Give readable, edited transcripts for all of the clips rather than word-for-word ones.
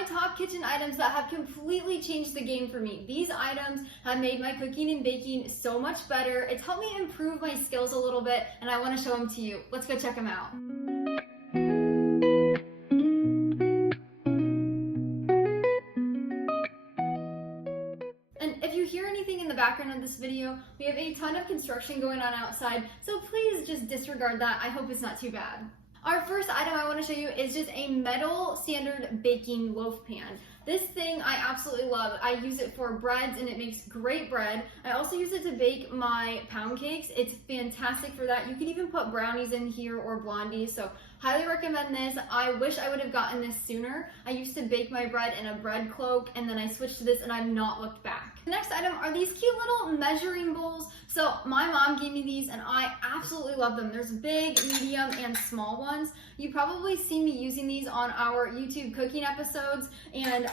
my top kitchen items that have completely changed the game for me. These items have made my cooking and baking so much better. It's helped me improve my skills a little bit, and I want to show them to you. Let's go check them out. And if you hear anything in the background of this video, we have a ton of construction going on outside, so please just disregard that. I hope it's not too bad. Our first item I want to show you is just a metal standard baking loaf pan. This thing I absolutely love. I use it for breads and it makes great bread. I also use it to bake my pound cakes. It's fantastic for that. You can even put brownies in here or blondies, so highly recommend this. I wish I would have gotten this sooner. I used to bake my bread in a bread cloak and then I switched to this and I've not looked back. The next item are these cute little measuring bowls. So my mom gave me these and I absolutely love them. There's big, medium, and small ones. You probably see me using these on our YouTube cooking episodes, and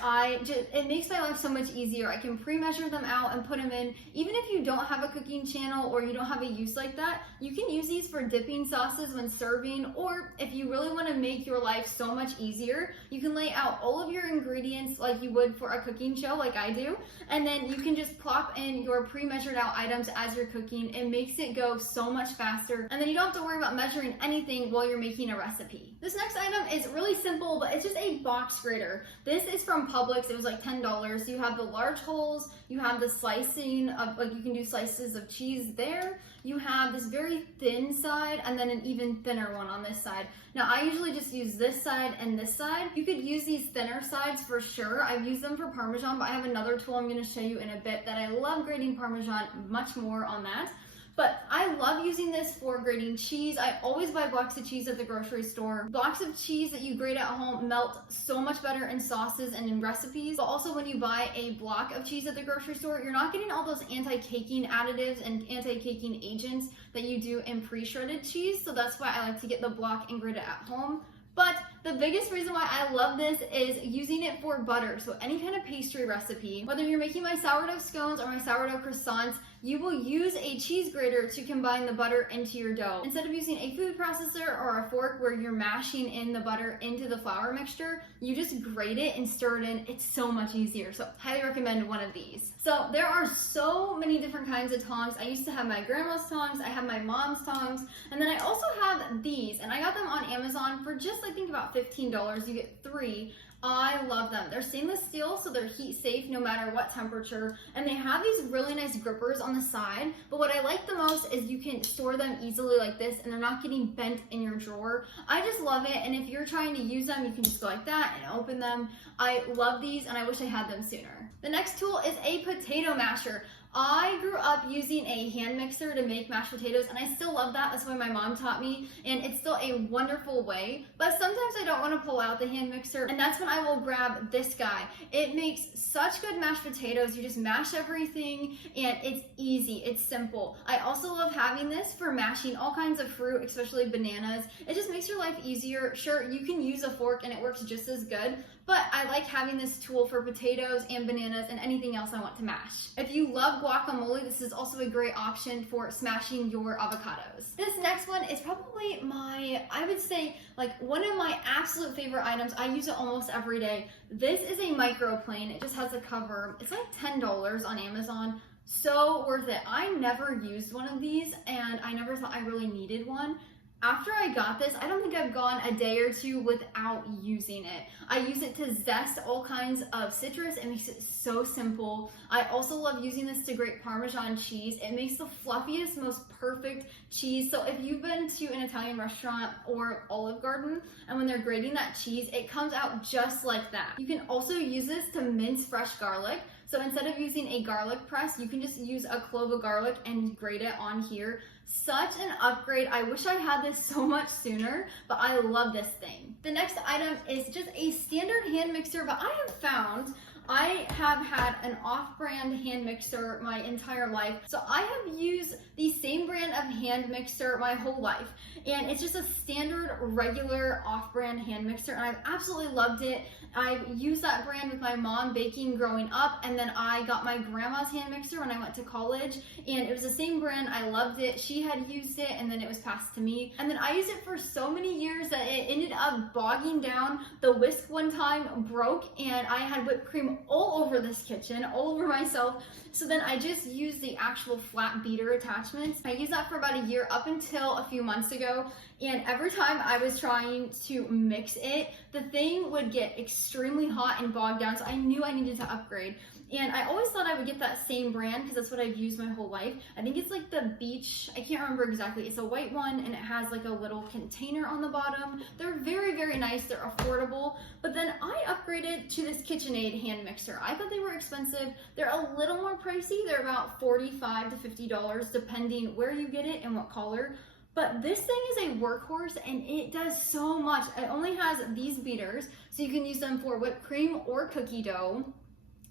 it makes my life so much easier. I can pre-measure them out and put them in. Even if you don't have a cooking channel or you don't have a use like that, you can use these for dipping sauces when serving, or if you really want to make your life so much easier, you can lay out all of your ingredients like you would for a cooking show like I do, and then you can just plop in your pre-measured out items as you're cooking. It makes it go so much faster, and then you don't have to worry about measuring anything while you're making a recipe. This next item is really simple, but it's just a box grater. This is from Publix. It was like $10. You have the large holes, you have the slicing of, like, you can do slices of cheese there. You have this very thin side and then an even thinner one on this side. Now I usually just use this side and this side. You could use these thinner sides for sure. I've used them for Parmesan, but I have another tool I'm going to show you in a bit that I love grating Parmesan, much more on that. But I love using this for grating cheese. I always buy blocks of cheese at the grocery store. Blocks of cheese that you grate at home melt so much better in sauces and in recipes. But also when you buy a block of cheese at the grocery store, you're not getting all those anti-caking additives and anti-caking agents that you do in pre-shredded cheese. So that's why I like to get the block and grate it at home. But the biggest reason why I love this is using it for butter. So any kind of pastry recipe, whether you're making my sourdough scones or my sourdough croissants, you will use a cheese grater to combine the butter into your dough. Instead of using a food processor or a fork where you're mashing in the butter into the flour mixture, you just grate it and stir it in. It's so much easier. So highly recommend one of these. So there are so many different kinds of tongs. I used to have my grandma's tongs, I have my mom's tongs, and then I also have these, and I got them on Amazon for just, I think, about $15. You get 3. I love them. They're stainless steel, so they're heat safe no matter what temperature, and they have these really nice grippers on the side, but what I like the most is you can store them easily like this and they're not getting bent in your drawer. I just love it, and if you're trying to use them, you can just go like that and open them. I love these and I wish I had them sooner. The next tool is a potato masher. I grew up using a hand mixer to make mashed potatoes, and I still love that. That's why my mom taught me, and it's still a wonderful way. But sometimes I don't want to pull out the hand mixer, and that's when I will grab this guy. It makes such good mashed potatoes. You just mash everything, and it's easy. It's simple. I also love having this for mashing all kinds of fruit, especially bananas. It just makes your life easier. Sure, you can use a fork, and it works just as good, but I like having this tool for potatoes and bananas and anything else I want to mash. If you love guacamole, this is also a great option for smashing your avocados. This next one is probably I would say, like, one of my absolute favorite items. I use it almost every day. This is a microplane. It just has a cover. It's like $10 on Amazon. So worth it. I never used one of these, and I never thought I really needed one. After I got this, I don't think I've gone a day or two without using it. I use it to zest all kinds of citrus. It makes it so simple. I also love using this to grate Parmesan cheese. It makes the fluffiest, most perfect cheese. So if you've been to an Italian restaurant or Olive Garden, and when they're grating that cheese, it comes out just like that. You can also use this to mince fresh garlic. So instead of using a garlic press, you can just use a clove of garlic and grate it on here. Such an upgrade. I wish I had this so much sooner, but I love this thing. The next item is just a standard hand mixer, but I have found I have had an off-brand hand mixer my entire life. So I have used the same brand of hand mixer my whole life. And it's just a standard, regular, off-brand hand mixer, and I've absolutely loved it. I've used that brand with my mom baking growing up, and then I got my grandma's hand mixer when I went to college, and it was the same brand. I loved it. She had used it, and then it was passed to me. And then I used it for so many years that it ended up bogging down. The whisk one time broke, and I had whipped cream all over this kitchen, all over myself. So then I just used the actual flat beater attachments. I used that for about a year up until a few months ago, and every time I was trying to mix it, the thing would get extremely hot and bogged down, so I knew I needed to upgrade. And I always thought I would get that same brand because that's what I've used my whole life. I think it's like the Beach, I can't remember exactly. It's a white one and it has like a little container on the bottom. They're very, very nice. They're affordable. But then I upgraded to this KitchenAid hand mixer. I thought they were expensive. They're a little more pricey. They're about $45 to $50 depending where you get it and what color. But this thing is a workhorse and it does so much. It only has these beaters, so you can use them for whipped cream or cookie dough.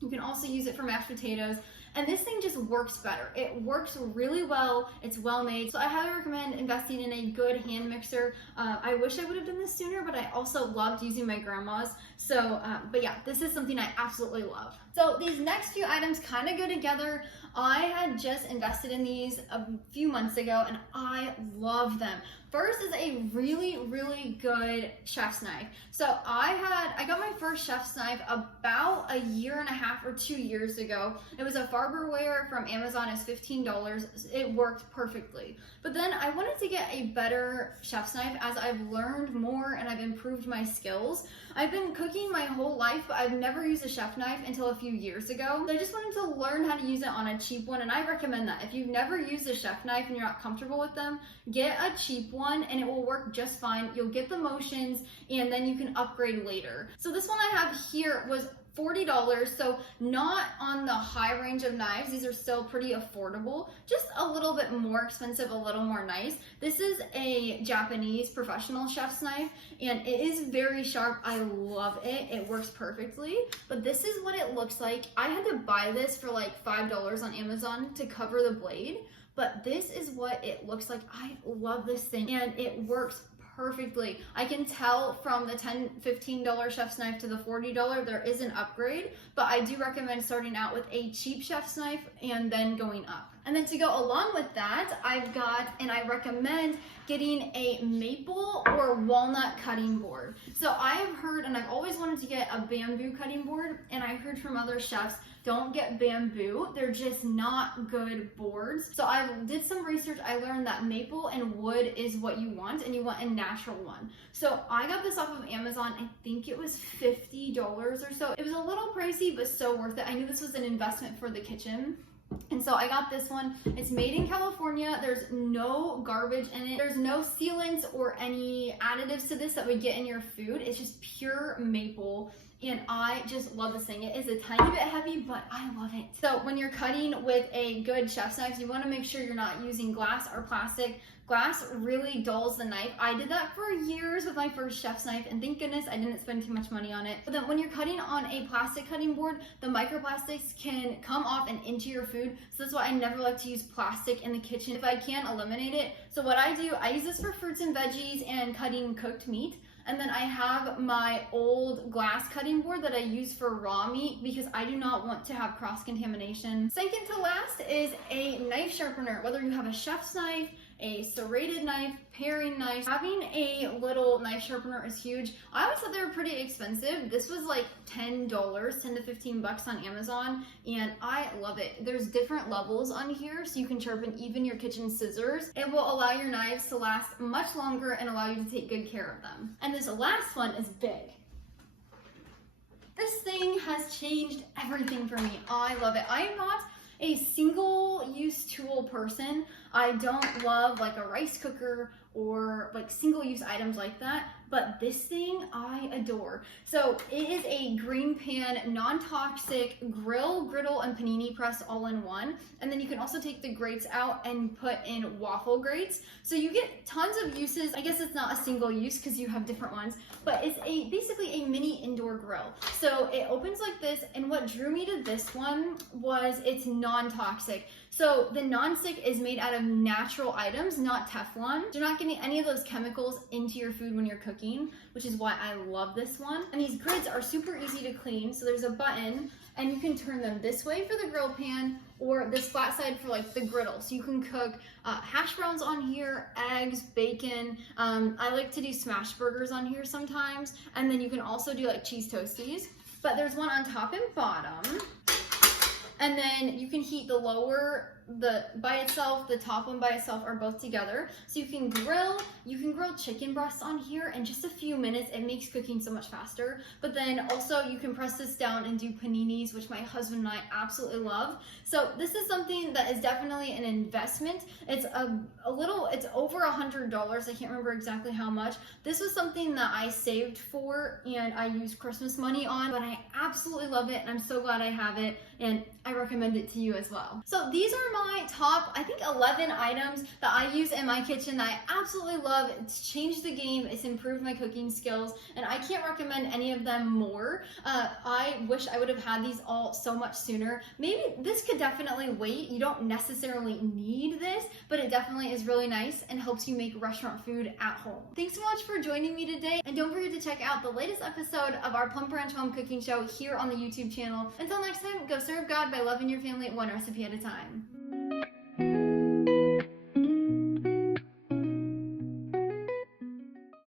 You can also use it for mashed potatoes, and this thing just works better. It works really well. It's well made. So I highly recommend investing in a good hand mixer. I wish I would have done this sooner, but I also loved using my grandma's. So, but yeah, this is something I absolutely love. So these next few items kind of go together. I had just invested in these a few months ago and I love them. First is a really, really good chef's knife. So I got my first chef's knife about a year and a half or 2 years ago. It was a Farberware from Amazon. It's $15. It worked perfectly. But then I wanted to get a better chef's knife as I've learned more and I've improved my skills. I've been cooking my whole life, but I've never used a chef knife until a few years ago. So I just wanted to learn how to use it on a cheap one, and I recommend that. If you've never used a chef knife and you're not comfortable with them, get a cheap one and it will work just fine. You'll get the motions and then you can upgrade later. So this one I have here was $40, so not on the high range of knives. These are still pretty affordable, just a little bit more expensive, a little more nice. This is a Japanese professional chef's knife and it is very sharp. I love it. It works perfectly, but this is what it looks like. I had to buy this for like $5 on Amazon to cover the blade, but this is what it looks like. I love this thing and it works perfectly. I can tell from the $10, $15 chef's knife to the $40, there is an upgrade, but I do recommend starting out with a cheap chef's knife and then going up. And then to go along with that, I've got, and I recommend getting a maple or walnut cutting board. So I have heard, and I've always wanted to get a bamboo cutting board, and I heard from other chefs, don't get bamboo. They're just not good boards. So I did some research. I learned that maple and wood is what you want, and you want a natural one. So I got this off of Amazon. I think it was $50 or so. It was a little pricey, but so worth it. I knew this was an investment for the kitchen. And so I got this one. It's made in California. There's no garbage in it. There's no sealants or any additives to this that would get in your food. It's just pure maple. And I just love this thing. It is a tiny bit heavy, but I love it. So when you're cutting with a good chef's knife, you want to make sure you're not using glass or plastic. Glass really dulls the knife. I did that for years with my first chef's knife, and thank goodness I didn't spend too much money on it. But then when you're cutting on a plastic cutting board, the microplastics can come off and into your food. So that's why I never like to use plastic in the kitchen if I can eliminate it. So what I do, I use this for fruits and veggies and cutting cooked meat. And then I have my old glass cutting board that I use for raw meat because I do not want to have cross-contamination. Second to last is a knife sharpener. Whether you have a chef's knife, a serrated knife, paring knife, having a little knife sharpener is huge. I always thought they were pretty expensive. This was like $10, 10 to 15 bucks on Amazon, and I love it. There's different levels on here, so you can sharpen even your kitchen scissors. It will allow your knives to last much longer and allow you to take good care of them. And this last one is big. This thing has changed everything for me. I love it. I am not a single-use tool person. I don't love like a rice cooker or like single-use items like that, but this thing I adore. So it is a green pan, non-toxic grill, griddle, and panini press all in one. And then you can also take the grates out and put in waffle grates. So you get tons of uses. I guess it's not a single use because you have different ones, but it's basically a mini indoor grill. So it opens like this, and what drew me to this one was it's non-toxic. So the non-stick is made out of natural items, not Teflon. You're not getting any of those chemicals into your food when you're cooking, which is why I love this one. And these grids are super easy to clean. So there's a button, and you can turn them this way for the grill pan or this flat side for like the griddle. So you can cook hash browns on here, eggs, bacon. I like to do smash burgers on here sometimes. And then you can also do like cheese toasties. But there's one on top and bottom. And then you can heat the lower, by itself, the top one by itself, are both together. So you can grill chicken breasts on here in just a few minutes. It makes cooking so much faster. But then also you can press this down and do paninis, which my husband and I absolutely love. So this is something that is definitely an investment. It's it's over $100. I can't remember exactly how much. This was something that I saved for and I used Christmas money on, but I absolutely love it and I'm so glad I have it, and I recommend it to you as well. So these are my top, I think 11 items that I use in my kitchen that I absolutely love. It's changed the game, it's improved my cooking skills, and I can't recommend any of them more. I wish I would have had these all so much sooner. Maybe this could definitely wait. You don't necessarily need this, but it definitely is really nice and helps you make restaurant food at home. Thanks so much for joining me today, and don't forget to check out the latest episode of our Plum Branch Home cooking show here on the YouTube channel. Until next time, go serve God by loving your family one recipe at a time.